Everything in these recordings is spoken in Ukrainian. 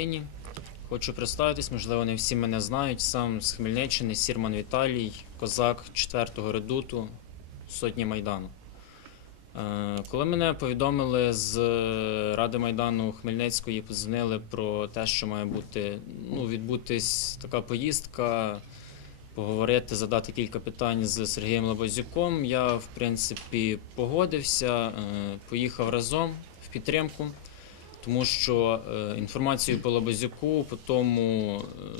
Україні. Хочу представитись, можливо, не всі мене знають. Сам з Хмельниччини, Сірман Віталій, козак 4-го редуту, сотні Майдану. Е, Коли мене повідомили з е, Ради Майдану Хмельницької, позвонили про те, що має бути ну, відбутись така поїздка, поговорити, задати кілька питань з Сергієм Лабазюком. Я, в принципі, погодився, е, поїхав разом в підтримку. Тому що е, інформацію по Лобазюку, по тому, е,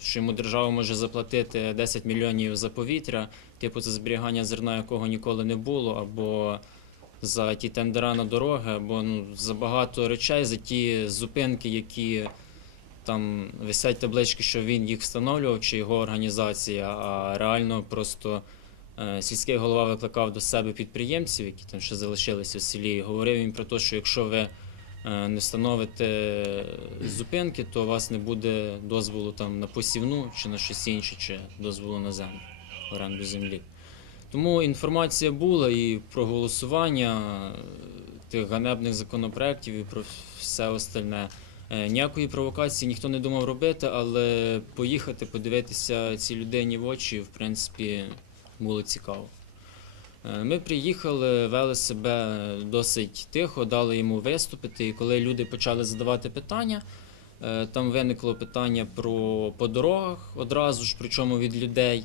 що йому держава може заплатити 10 мільйонів за повітря, типу за зберігання зерна, якого ніколи не було, або за ті тендера на дороги, або ну, за багато речей, за ті зупинки, які там висять таблички, що він їх встановлював, чи його організація, а реально просто е, сільський голова викликав до себе підприємців, які там ще залишилися в селі, і говорив їм про те, що якщо ви не встановите зупинки, то у вас не буде дозволу там на посівну чи на щось інше, чи дозволу на землю, оренду землі. Тому інформація була і про голосування е, тих ганебних законопроєктів, і про все остальне. Е, Ніякої провокації ніхто не думав робити, але поїхати, подивитися цій людині в очі, в принципі, було цікаво. Е, Ми приїхали, вели себе досить тихо, дали йому виступити. І коли люди почали задавати питання, е, там виникло питання про по дорогах одразу ж, причому від людей.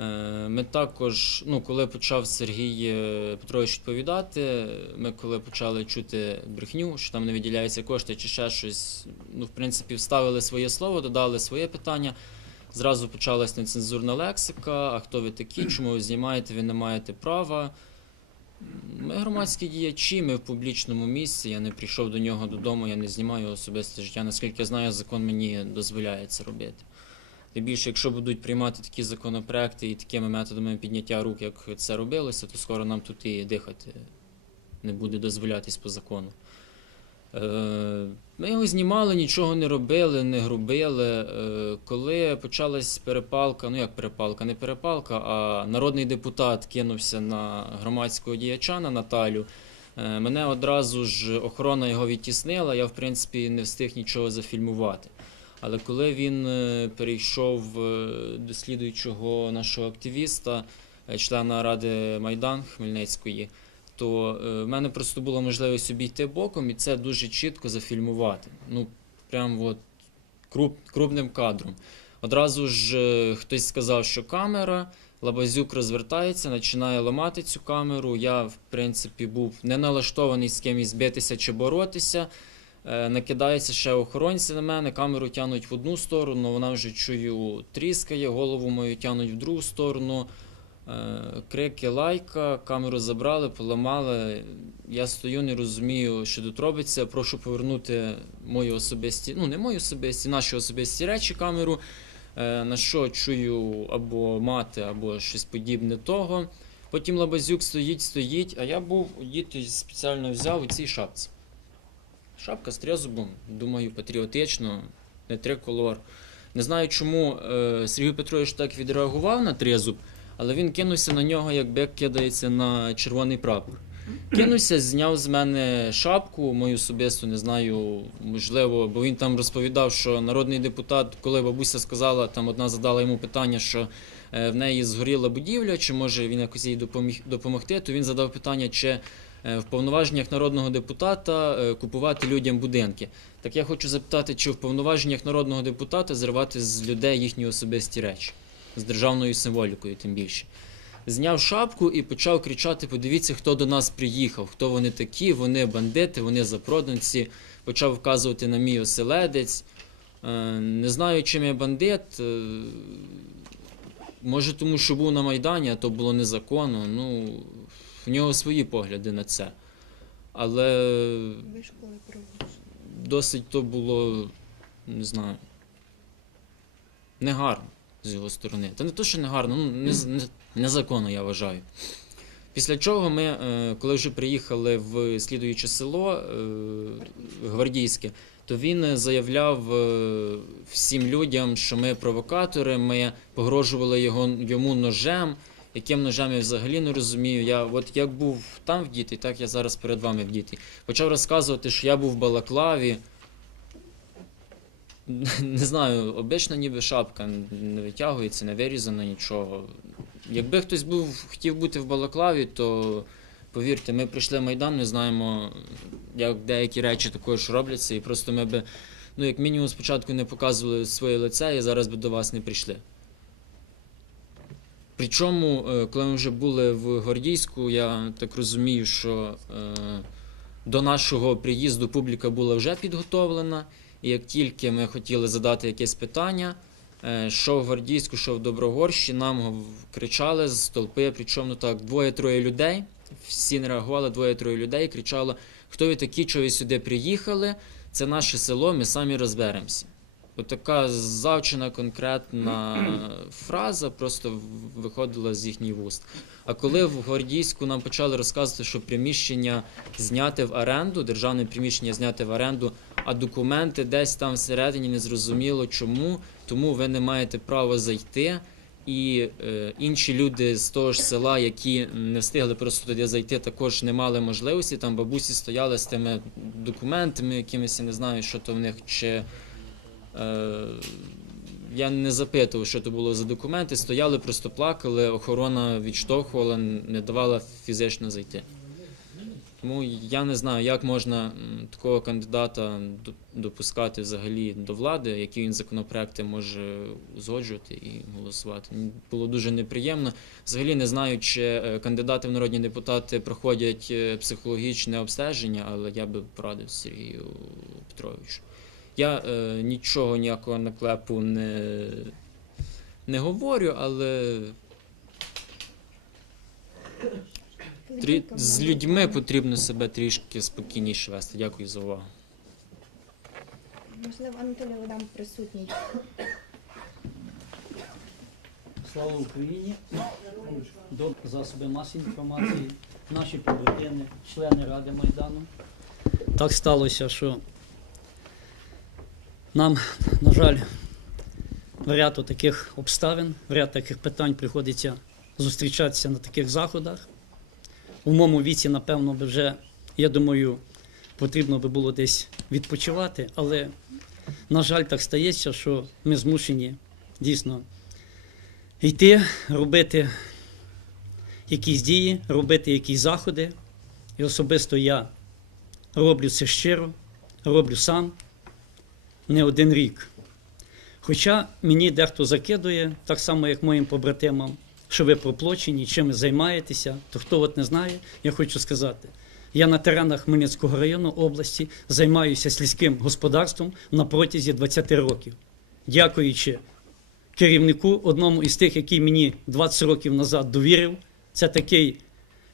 Е, Ми також, ну, коли почав Сергій Петрович відповідати, ми коли почали чути брехню, що там не виділяються кошти чи ще щось, ну, в принципі, вставили своє слово, додали своє питання. Зразу почалась нецензурна лексика. А хто ви такі? Чому ви знімаєте? Ви не маєте права. Ми громадські діячі, ми в публічному місці. Я не прийшов до нього додому, я не знімаю особисте життя. Наскільки я знаю, закон мені дозволяє це робити. Тим більше, якщо будуть приймати такі законопроекти і такими методами підняття рук, як це робилося, то скоро нам тут і дихати не буде дозволятись по закону. Е, Ми його знімали, нічого не робили, не грубили. Е, Коли почалась перепалка, ну як перепалка, не перепалка, а народний депутат кинувся на громадського діяча на Наталю. е, Мене одразу ж охорона його відтіснила, я в принципі не встиг нічого зафільмувати. Але коли він перейшов до слідуючого нашого активіста, члена Ради Майдан Хмельницької, то е, в мене просто була можливість обійти боком і це дуже чітко зафільмувати. Ну, прям от круп, крупним кадром. Одразу ж е, хтось сказав, що камера, Лабазюк розвертається, починає ламати цю камеру. Я, в принципі, був не налаштований з кимось битися чи боротися. Е, Накидається ще охоронці на мене, камеру тянуть в одну сторону, вона вже чую тріскає, голову мою тянуть в другу сторону. Е, Крики лайка, камеру забрали, поламали. Я стою, не розумію, що тут робиться. Прошу повернути мої особисті, ну не мої особисті, наші особисті речі камеру. Е, На що чую або мати, або щось подібне того. Потім Лабазюк стоїть, стоїть, а я був діти спеціально взяв у цій шапці. Шапка з трезубом, думаю, патріотично, не триколор. Не знаю, чому е, Сергій Петрович так відреагував на трезуб, але він кинувся на нього, як бек кидається на червоний прапор. Кинувся, зняв з мене шапку, мою особисту, не знаю, можливо, бо він там розповідав, що народний депутат, коли бабуся сказала, там одна задала йому питання, що е, в неї згоріла будівля, чи може він якось їй допоміг допомогти, то він задав питання, чи е, в повноваженнях народного депутата е, купувати людям будинки. Так я хочу запитати, чи в повноваженнях народного депутата зривати з людей їхні особисті речі з державною символікою, тим більше. Зняв шапку і почав кричати: подивіться, хто до нас приїхав, хто вони такі, вони бандити, вони запроданці. Почав вказувати на мій оселедець. Е, Не знаю, чим я бандит. е, Може, тому що був на Майдані, а то було незаконно. Ну, в нього свої погляди на це. Але досить то було, не знаю, негарно з його сторони. Та не то, що негарно, ну не, не, незаконно, я вважаю. Після чого ми, е, коли вже приїхали в слідуюче село е, Гвардійське, то він заявляв е, всім людям, що ми провокатори, ми погрожували його, йому ножем. Яким ножем я взагалі не розумію. Я от як був там в діти, так я зараз перед вами в діти. Почав розказувати, що я був в Балаклаві. не знаю, обично ніби шапка не витягується, не вирізано нічого. Якби хтось був, хотів бути в Балаклаві, то повірте, ми прийшли в Майдан, ми знаємо, як деякі речі також робляться, і просто ми би, ну, як мінімум, спочатку не показували своє лице і зараз би до вас не прийшли. Причому, е, коли ми вже були в Гордійську, я так розумію, що е, до нашого приїзду публіка була вже підготовлена. І як тільки ми хотіли задати якесь питання, е, що в Гвардійську, що в Доброгорщі, нам кричали з толпи, причому так, двоє-троє людей, всі не реагували, двоє-троє людей кричало: хто ви такі, що ви сюди приїхали? Це наше село, ми самі розберемося. Отака завчена конкретна фраза просто виходила з їхніх вуст. А коли в Гвардійську нам почали розказувати, що приміщення зняте в оренду, державне приміщення зняте в оренду, а документи десь там всередині незрозуміло чому, тому ви не маєте права зайти. І е, інші люди з того ж села, які не встигли просто туди зайти, також не мали можливості. Там бабусі стояли з тими документами, якимись я не знаю, що то в них чи. Е, я не запитував, що то було за документи. Стояли, просто плакали, охорона відштовхувала, не давала фізично зайти. Тому я не знаю, як можна такого кандидата допускати взагалі до влади, які він законопроекти може узгоджувати і голосувати. Було дуже неприємно. Взагалі не знаю, чи е, кандидати в народні депутати проходять е, психологічне обстеження, але я би порадив Сергію Петровичу. Я е, нічого ніякого наклепу не, не говорю, але трі, з людьми потрібно себе трішки спокійніше вести. Дякую за увагу. Можливо, Анатолій Водан присутній. Слава Україні! До засоби масової інформації, наші побратими, члени Ради Майдану. Так сталося, що нам, на жаль, в ряд таких обставин, в ряд таких питань приходиться зустрічатися на таких заходах. У моєму віці, напевно, би вже, я думаю, потрібно би було десь відпочивати, але, на жаль, так стається, що ми змушені дійсно йти, робити якісь дії, робити якісь заходи. І особисто я роблю це щиро, роблю сам не один рік. Хоча мені дехто закидує, так само, як моїм побратимам, що ви проплочені, чим ви займаєтеся, то хто от не знає, я хочу сказати. Я на теренах Хмельницького району області займаюся сільським господарством на протязі 20 років. Дякуючи керівнику, одному із тих, який мені 20 років назад довірив. Це такий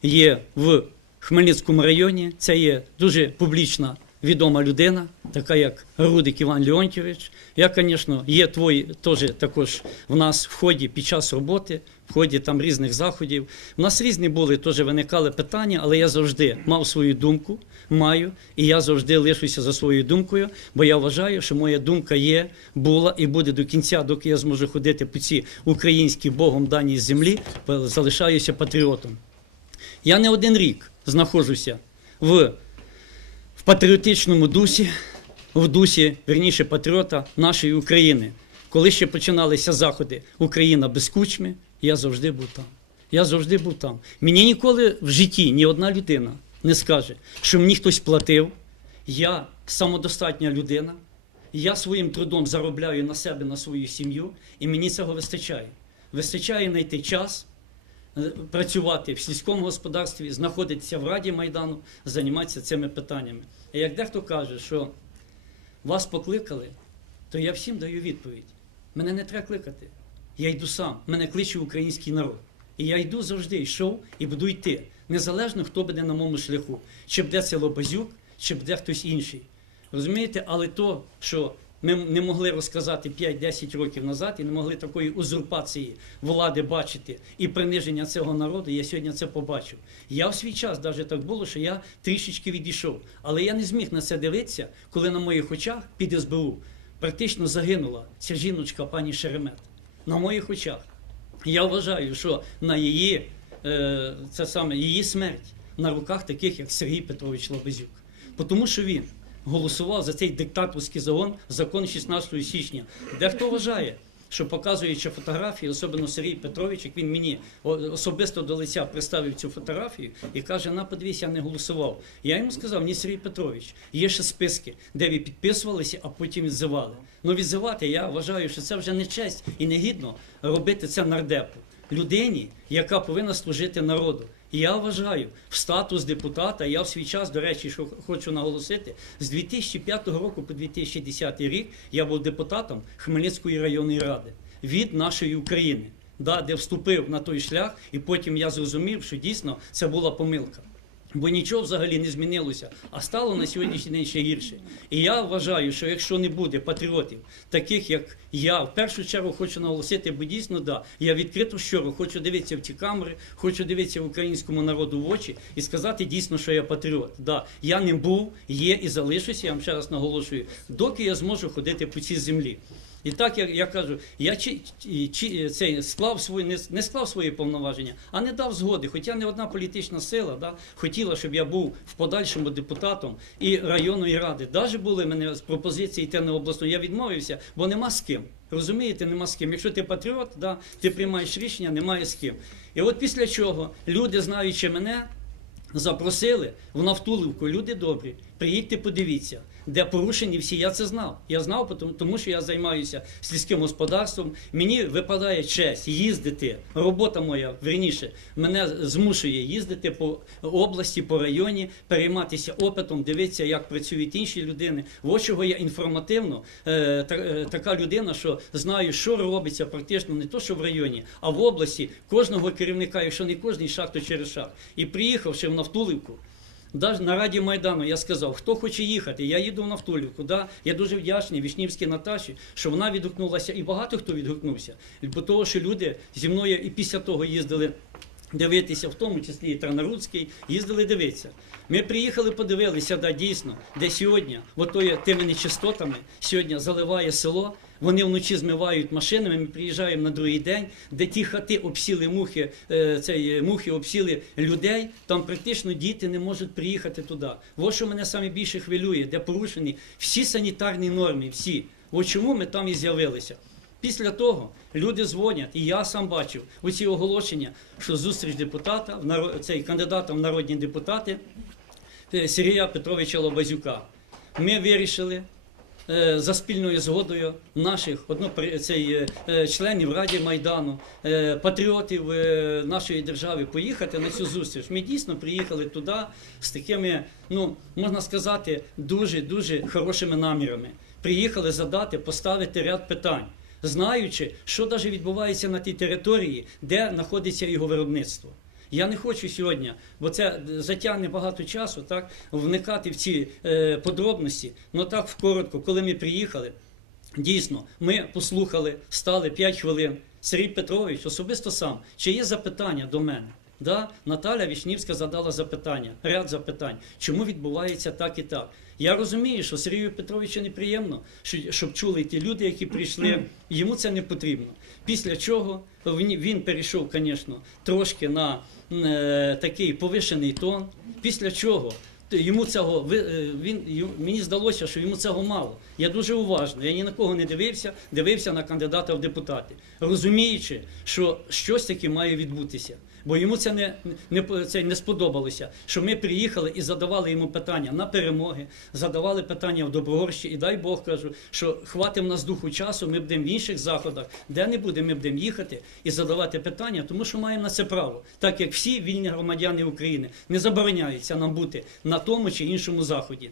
є в Хмельницькому районі. Це є дуже публічна відома людина, така як Рудик Іван Леонтьович. Я, звісно, є твої теж також в нас в ході під час роботи, в ході там різних заходів. У нас різні були, теж виникали питання, але я завжди мав свою думку, маю, і я завжди лишуся за своєю думкою, бо я вважаю, що моя думка є, була і буде до кінця, доки я зможу ходити по цій українській Богом даній землі, залишаюся патріотом. Я не один рік знаходжуся в, в патріотичному дусі, в дусі, верніше, патріота нашої України. Коли ще починалися заходи Україна без кучми, я завжди був там. Я завжди був там. Мені ніколи в житті ні одна людина не скаже, що мені хтось платив. Я самодостатня людина. Я своїм трудом заробляю на себе, на свою сім'ю, і мені цього вистачає. Вистачає знайти час, е, працювати в сільському господарстві, знаходитися в Раді Майдану, займатися цими питаннями. І як дехто каже, що вас покликали, то я всім даю відповідь. Мене не треба кликати. Я йду сам, мене кличе український народ. І я йду завжди, йшов і буду йти. Незалежно, хто буде на моєму шляху. Чи буде це Лобазюк, чи буде хтось інший. Розумієте, але то, що ми не могли розказати 5-10 років назад і не могли такої узурпації влади бачити і приниження цього народу, я сьогодні це побачив. Я в свій час навіть так було, що я трішечки відійшов. Але я не зміг на це дивитися, коли на моїх очах під СБУ практично загинула ця жіночка пані Шеремет. На моїх очах. Я вважаю, що на її, е, це саме її смерть на руках таких, як Сергій Петрович Лабазюк. Тому що він голосував за цей диктаторський закон 16 січня. Дехто вважає, що показуючи фотографії, особливо Сергій Петрович, як він мені особисто до лиця представив цю фотографію і каже: на подивись, я не голосував. Я йому сказав, ні, Сергій Петрович, є ще списки, де ви підписувалися, а потім відзивали. Ну відзивати я вважаю, що це вже не честь і не гідно робити це нардепу. Людині, яка повинна служити народу. Я вважаю, в статус депутата, я в свій час, до речі, що хочу наголосити, з 2005 року по 2010 рік я був депутатом Хмельницької районної ради від нашої України, да, де вступив на той шлях, і потім я зрозумів, що дійсно це була помилка. Бо нічого взагалі не змінилося, а стало на сьогоднішній день ще гірше. І я вважаю, що якщо не буде патріотів, таких як я, в першу чергу хочу наголосити, бо дійсно да, я відкрито щиро хочу дивитися в ці камери, хочу дивитися українському народу в очі і сказати дійсно, що я патріот. Да, я ним був, є і залишуся. Я вам ще раз наголошую, доки я зможу ходити по цій землі. І так я, я кажу, я чи, чи, цей, склав свої, не, не склав свої повноваження, а не дав згоди. Хоча не одна політична сила да, хотіла, щоб я був в подальшому депутатом і районної ради. Навіть були мене пропозиції йти на обласну. Я відмовився, бо нема з ким. Розумієте, нема з ким. Якщо ти патріот, да, ти приймаєш рішення, немає з ким. І от після чого люди, знаючи мене, запросили в Нафтуливку, люди добрі, приїдьте, подивіться, де порушені всі. Я це знав. Я знав, тому- що я займаюся сільським господарством. Мені випадає честь їздити. Робота моя, верніше, мене змушує їздити по області, по районі, перейматися опитом, дивитися, як працюють інші людини. Ось чого я інформативно е, е, така людина, що знаю, що робиться практично не то, що в районі, а в області кожного керівника, якщо не кожний шаг, то через шаг. І приїхавши в Нафтуливку. На Раді Майдану я сказав, хто хоче їхати, я їду в Нафтулівку. Да? Я дуже вдячний Вішнівській Наташі, що вона відгукнулася, і багато хто відгукнувся. Бо того, що люди зі мною і після того їздили дивитися, в тому числі і Транаруцький, їздили дивитися. Ми приїхали, подивилися, да, дійсно, де сьогодні, отою тими нечистотами, сьогодні заливає село. Вони вночі змивають машинами. Ми приїжджаємо на другий день, де ті хати обсіли мухи, е, цей, е, мухи обсіли людей. Там практично діти не можуть приїхати туди. Ось що мене саме більше хвилює, де порушені всі санітарні норми, всі. От чому ми там і з'явилися. Після того люди дзвонять, і я сам бачив оці оголошення, що зустріч депутата, цей кандидата в народні депутати е, Сергія Петровича Лобазюка. Ми вирішили за спільною згодою наших цей, е, е, членів Ради Майдану, е, патріотів е, нашої держави поїхати на цю зустріч. Ми дійсно приїхали туди з такими, ну можна сказати, дуже дуже хорошими намірами. Приїхали задати, поставити ряд питань, знаючи, що навіть відбувається на тій території, де знаходиться його виробництво. Я не хочу сьогодні, бо це затягне багато часу, так вникати в ці е, подробності. Ну так вкоротко, коли ми приїхали, дійсно, ми послухали, стали 5 хвилин. Сергій Петрович особисто сам, чи є запитання до мене? Да? Наталя Вішнівська задала запитання, ряд запитань, чому відбувається так і так. Я розумію, що Сергію Петровичу неприємно, що- щоб чули ті люди, які прийшли, йому це не потрібно. Після чого він, він перейшов, звісно, трошки на е, такий повишений тон. Після чого йому цього е, він мені здалося, що йому цього мало. Я дуже уважно. Я ні на кого не дивився, дивився на кандидата в депутати, розуміючи, що щось таке має відбутися. Бо йому це не, не, це не сподобалося, що ми приїхали і задавали йому питання на перемоги, задавали питання в Доброгорщі, і дай Бог кажу, що хватить нас духу часу, ми будемо в інших заходах, де не буде, ми будемо їхати і задавати питання, тому що маємо на це право, так як всі вільні громадяни України не забороняється нам бути на тому чи іншому заході.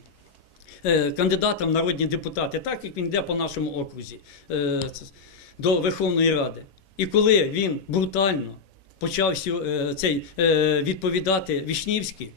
Е, Кандидатам народні депутати, так як він йде по нашому окрузі е, до Верховної Ради. І коли він брутально почав е, цей е, відповідати Вішнівський,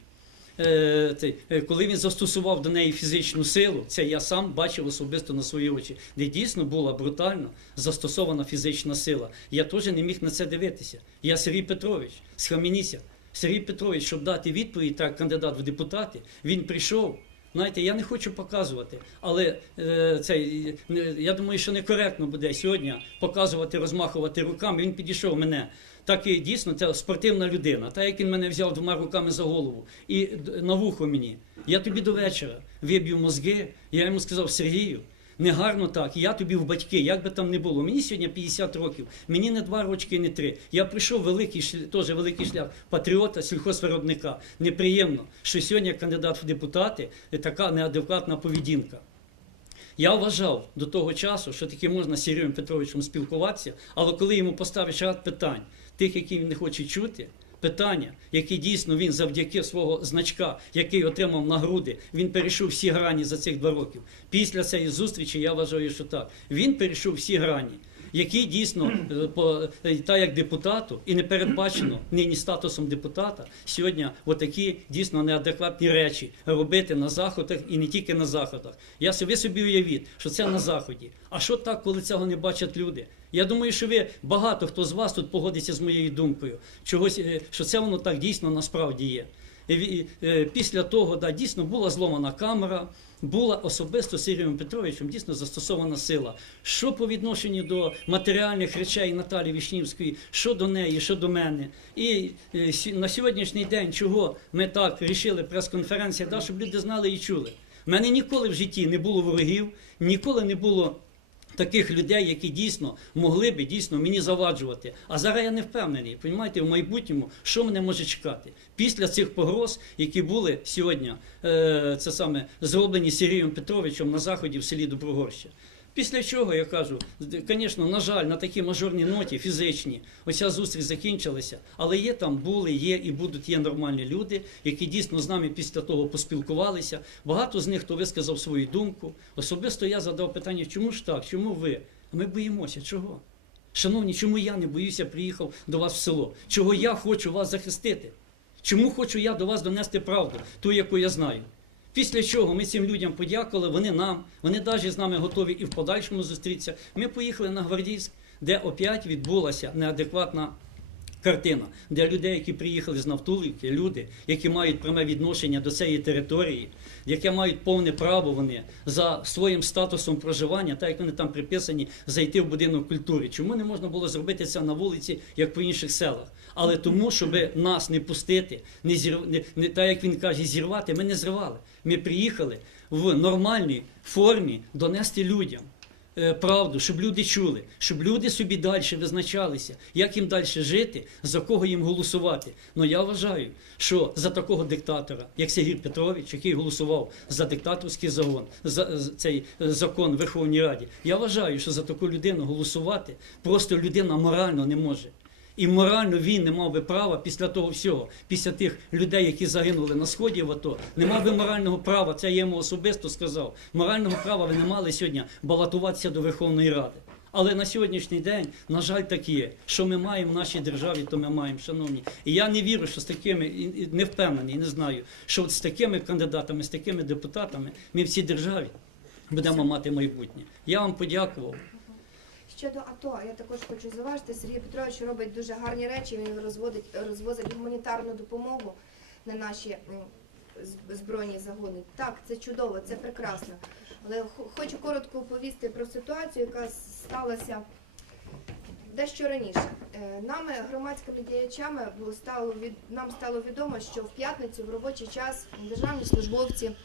е, коли він застосував до неї фізичну силу, це я сам бачив особисто на свої очі, де дійсно була брутально застосована фізична сила. Я теж не міг на це дивитися. Я Сергій Петрович, схаменіться. Сергій Петрович, щоб дати відповідь, так кандидат в депутати, він прийшов Знаєте, я не хочу показувати, але е, цей, е, я думаю, що некоректно буде сьогодні показувати, розмахувати руками. Він підійшов мене. Так і дійсно це спортивна людина. Та як він мене взяв двома руками за голову і на вухо мені. Я тобі до вечора виб'ю мозги. Я йому сказав Сергію. Негарно так, я тобі в батьки, як би там не було. Мені сьогодні 50 років, мені не два рочки, не три. Я прийшов великий теж великий шлях патріота, сільхозвиробника. Неприємно, що сьогодні кандидат в депутати така неадекватна поведінка. Я вважав до того часу, що таки можна з Сергієм Петровичем спілкуватися, але коли йому поставиш ряд питань, тих, які він не хоче чути, питання, які дійсно він завдяки свого значка, який отримав на груди, він перейшов всі грані за цих два роки. Після цієї зустрічі я вважаю, що так. Він перейшов всі грані. Які дійсно е, по е, та як депутату і не передбачено нині статусом депутата сьогодні отакі дійсно неадекватні речі робити на заходах і не тільки на заходах. Я собі собі уявіть, що це на заході. А що так, коли цього не бачать люди? Я думаю, що ви багато хто з вас тут погодиться з моєю думкою, чогось, е, що це воно так дійсно насправді є. Після того, да, дійсно була зломана камера, була особисто Сергієм Петровичем дійсно застосована сила. Що по відношенню до матеріальних речей Наталі Вішнівської, що до неї, що до мене. І е, на сьогоднішній день, чого ми так рішили прес-конференція, да, щоб люди знали і чули. У мене ніколи в житті не було ворогів, ніколи не було таких людей, які дійсно могли би дійсно мені заваджувати. А зараз я не впевнений, Понімаєте, в майбутньому, що мене може чекати. Після цих погроз, які були сьогодні, е, це саме зроблені Сергієм Петровичем на заході в селі Доброгорща. Після чого я кажу, звісно, на жаль, на такій мажорній ноті фізичній, оця зустріч закінчилася, але є там, були, є і будуть є нормальні люди, які дійсно з нами після того поспілкувалися. Багато з них хто висказав свою думку. Особисто я задав питання, чому ж так, чому ви? А ми боїмося, чого? Шановні, чому я не боюся, приїхав до вас в село? Чого я хочу вас захистити? Чому хочу я до вас донести правду, ту, яку я знаю? Після чого ми цим людям подякували, вони нам, вони навіть з нами готові і в подальшому зустрітися. Ми поїхали на Гвардійськ, де опять відбулася неадекватна картина, де людей, які приїхали з Навтулівки, люди, які мають пряме відношення до цієї території, яке мають повне право вони за своїм статусом проживання, так як вони там приписані, зайти в будинок культури. Чому не можна було зробити це на вулиці, як по інших селах? Але тому, щоб нас не пустити, не зірв... не, не так як він каже, зірвати, ми не зривали. Ми приїхали в нормальній формі донести людям е, правду, щоб люди чули, щоб люди собі далі визначалися, як їм далі жити, за кого їм голосувати. Ну я вважаю, що за такого диктатора, як Сергій Петрович, який голосував за диктаторський закон, за за цей е, закон в Верховній Раді, я вважаю, що за таку людину голосувати просто людина морально не може. І морально він не мав би права після того всього, після тих людей, які загинули на сході в АТО, не мав би морального права, це я йому особисто сказав. Морального права ви не мали сьогодні балотуватися до Верховної Ради. Але на сьогоднішній день, на жаль, так є. Що ми маємо в нашій державі, то ми маємо, шановні. І я не вірю, що з такими, не впевнений, не знаю, що от з такими кандидатами, з такими депутатами ми в цій державі будемо мати майбутнє. Я вам подякував. Щодо АТО, я також хочу зауважити, Сергій Петрович робить дуже гарні речі. Він розводить, розвозить гуманітарну допомогу на наші збройні загони. Так, це чудово, це прекрасно. Але хочу коротко оповісти про ситуацію, яка сталася дещо раніше. Е, Нами, громадськими діячами, стало від нам стало відомо, що в п'ятницю в робочий час державні службовці.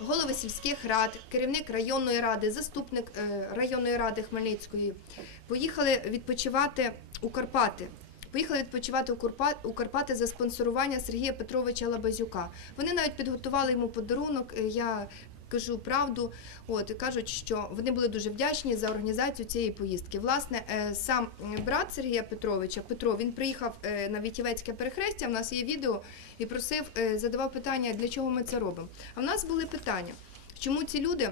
Голови сільських рад, керівник районної ради, заступник е, районної ради Хмельницької поїхали відпочивати у Карпати. Поїхали відпочивати у Карпа- у Карпати за спонсорування Сергія Петровича Лабазюка. Вони навіть підготували йому подарунок. е, Я кажу правду. От і кажуть, що вони були дуже вдячні за організацію цієї поїздки. Власне, е, сам брат Сергія Петровича Петро він приїхав е, на Вітівецьке перехрестя. В нас є відео і просив, е, задавав питання, для чого ми це робимо. А в нас були питання, чому ці люди.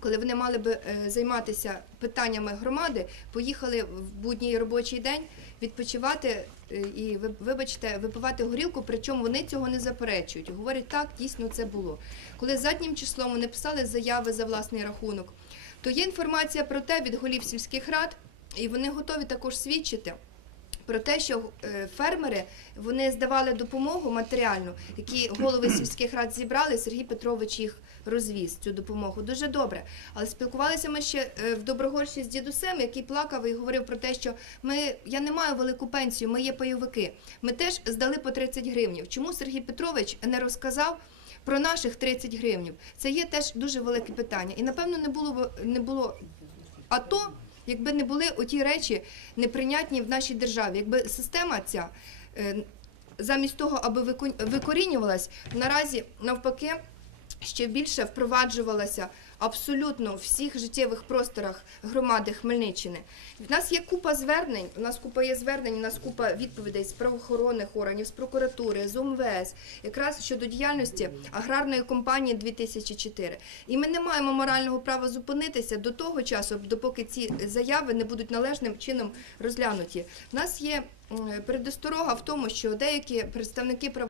Коли вони мали би займатися питаннями громади, поїхали в будній робочий день відпочивати е, і вибачте, випивати горілку, причому вони цього не заперечують. Говорять, так, дійсно це було. Коли заднім числом вони писали заяви за власний рахунок, то є інформація про те від голів сільських рад, і вони готові також свідчити про те, що е, фермери вони здавали допомогу матеріальну, які голови сільських рад зібрали. Сергій Петрович їх розвіз цю допомогу. Дуже добре. Але спілкувалися ми ще е, в Доброгорщі з дідусем, який плакав і говорив про те, що ми я не маю велику пенсію, ми є пайовики. Ми теж здали по 30 гривнів. Чому Сергій Петрович не розказав? Про наших 30 гривнів це є теж дуже велике питання, і напевно не було не було АТО, якби не були оті речі неприйнятні в нашій державі. Якби система ця е, замість того, аби викорінювалась, наразі навпаки ще більше впроваджувалася абсолютно в всіх життєвих просторах громади Хмельниччини. В нас є купа звернень, у нас купа є звернень, у нас купа відповідей з правоохоронних органів, з прокуратури, з УМВС, якраз щодо діяльності аграрної компанії 2004. І ми не маємо морального права зупинитися до того часу, допоки ці заяви не будуть належним чином розглянуті. У нас є передосторога в тому, що деякі представники прав.